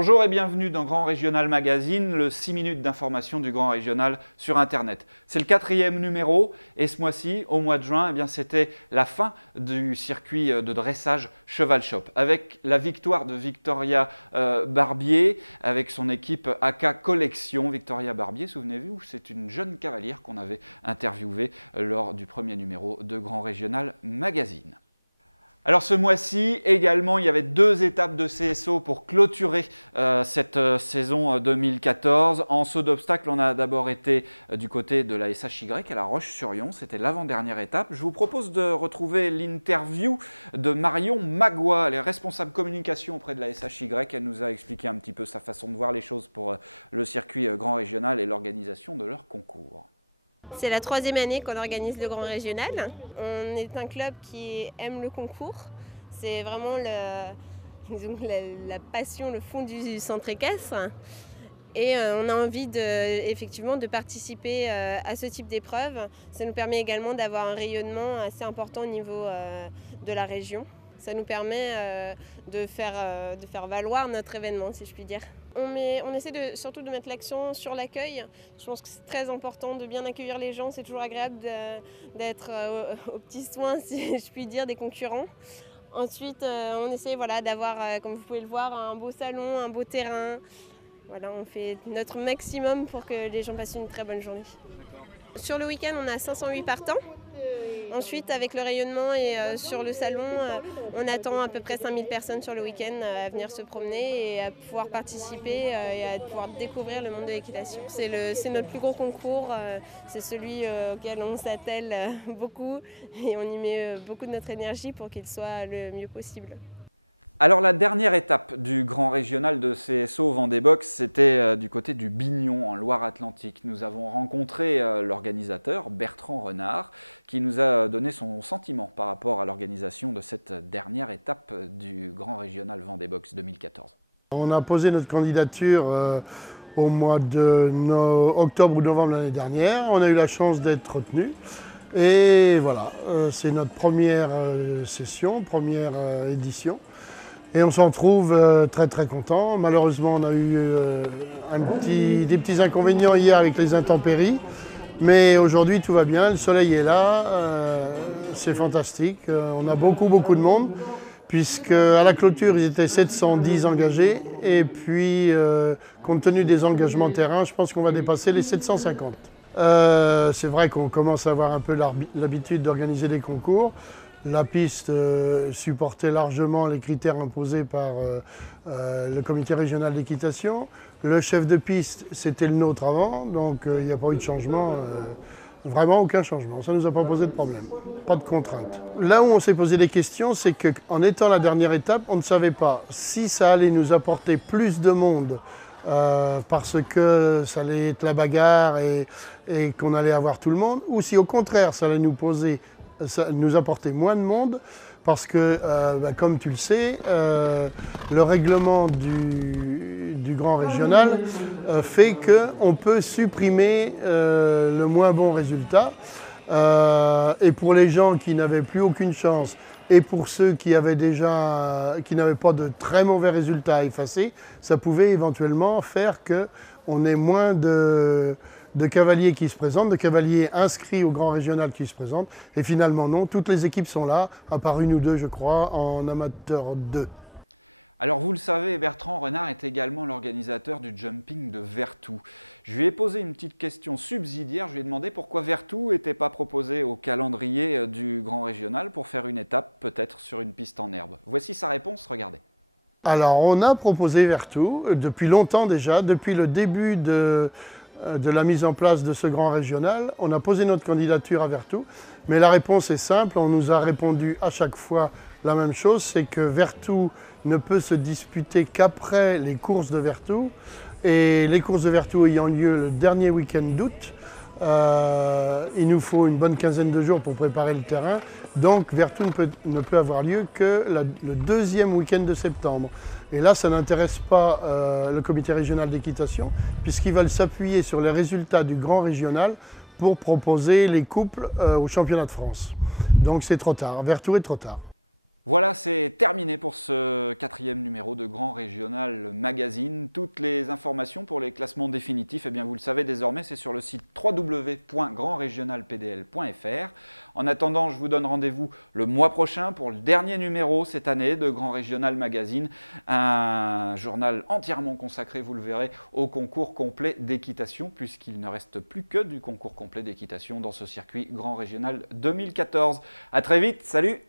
Bonjour et bienvenue dans Grand Régional Magazine, le 6 minutes d'information du Grand Régional sur Internet. C'est le 4e numéro et ce mois-ci, au mois de juin, c'était la fin du circuit de dressage Cheval Shop avec la victoire de Victoria Barbier avec son équipe AK Collection. Victoria Barbier, souvenez-vous, c'est une jeune cavalière qu'on avait interviewée lors du premier numéro de Grand Régional Magazine. Alors ce mois-ci également, il y avait 2 étapes de CSO pour clôturer cette saison 2014. En saut d'obstacle, on a d'abord été du côté de la SHY à La Roche-sur-Yon. C'était l'avant-dernière étape. Je vous propose de retrouver l'interview de Marion Magua, elle est responsable communication auprès de la SHY. Elle nous a expliqué un petit peu sa façon de voir les choses pour le circuit Grand Régional et l'organisation de leur concours. C'est la 3e année qu'on organise le Grand Régional. On est un club qui aime le concours. C'est vraiment la passion, le fond du centre équestre. Et on a envie effectivement de participer à ce type d'épreuve. Ça nous permet également d'avoir un rayonnement assez important au niveau de la région. Ça nous permet de faire valoir notre événement, si je puis dire. On essaie surtout de mettre l'accent sur l'accueil. Je pense que c'est très important de bien accueillir les gens. C'est toujours agréable d'être aux petits soins, si je puis dire, des concurrents. Ensuite, on essaie d'avoir, comme vous pouvez le voir, un beau salon, un beau terrain. Voilà, on fait notre maximum pour que les gens passent une très bonne journée. Sur le week-end, on a 508 partants. Ensuite, avec le rayonnement et sur le salon, on attend à peu près 5000 personnes sur le week-end à venir se promener et à pouvoir participer et à pouvoir découvrir le monde de l'équitation. C'est notre plus gros concours, c'est celui auquel on s'attelle beaucoup et on y met beaucoup de notre énergie pour qu'il soit le mieux possible. Alors la dernière étape du Grand Régional de CSO Vendée Box, c'était du côté du Bignon en Loire-Atlantique. Nous avons rencontré l'organisateur Bertrand Renard qui nous a donné son sentiment par rapport à l'organisation de cette dernière étape du Grand Régional Vendée Box 2014. On a posé notre candidature au mois de octobre ou novembre l'année dernière. On a eu la chance d'être retenu. Et voilà, c'est notre première session, première édition. Et on s'en trouve très content. Malheureusement, on a eu des petits inconvénients hier avec les intempéries. Mais aujourd'hui, tout va bien. Le soleil est là. C'est fantastique. On a beaucoup de monde. Puisque à la clôture, ils étaient 710 engagés. Et puis, compte tenu des engagements terrain, je pense qu'on va dépasser les 750. C'est vrai qu'on commence à avoir un peu l'habitude d'organiser des concours. La piste supportait largement les critères imposés par le comité régional d'équitation. Le chef de piste, c'était le nôtre avant, donc il n'y a pas eu de changement, vraiment aucun changement. Ça ne nous a pas posé de problème, pas de contrainte. Là où on s'est posé des questions, c'est qu'en étant la dernière étape, on ne savait pas si ça allait nous apporter plus de monde parce que ça allait être la bagarre et qu'on allait avoir tout le monde, ou si au contraire ça allait nous apporter moins de monde parce que, comme tu le sais, le règlement du Grand Régional fait qu'on peut supprimer le moins bon résultat. Et pour les gens qui n'avaient plus aucune chance et pour ceux qui n'avaient pas de très mauvais résultats à effacer, ça pouvait éventuellement faire qu'on ait moins de cavaliers qui se présentent, de cavaliers inscrits au Grand Régional qui se présentent. Et finalement, non, toutes les équipes sont là, à part une ou deux, je crois, en amateur 2. Alors vous le savez, Bertrand Renard est également l'organisateur du jumping de Vertou. Je lui ai posé une petite question subsidiaire, je lui ai demandé pourquoi Vertou n'était pas proposé au calendrier du Grand Régional pour faire une étape peut-être sur une piste en herbe. Voici sa réponse, regardez. Alors on a proposé Vertou depuis longtemps déjà, depuis le début de la mise en place de ce Grand Régional. On a posé notre candidature à Vertou, mais la réponse est simple, on nous a répondu à chaque fois la même chose, c'est que Vertou ne peut se disputer qu'après les courses de Vertou, et les courses de Vertou ayant lieu le dernier week-end d'août, il nous faut une bonne quinzaine de jours pour préparer le terrain, donc Vertou ne peut avoir lieu que le 2e week-end de septembre. Et là, ça n'intéresse pas le comité régional d'équitation, puisqu'ils veulent s'appuyer sur les résultats du Grand Régional pour proposer les couples au championnat de France. Donc c'est trop tard, Vertou est trop tard. Voilà, c'est terminé pour ce 4e numéro de Grand Régional Magazine. Toutes les informations pour les classements définitifs, eh bien vous le savez désormais, c'est sur le site www.grandregionalpdl.fr. En attendant, je vous donne rendez-vous le mois prochain pour le dernier numéro cette année de Grand Régional Magazine, un journal entièrement consacré, vous le verrez, au concours complet d'équitation, puisqu'il ne reste plus que du concours complet d'équitation dans ce circuit Grand Régional 2014. À très vite, salut!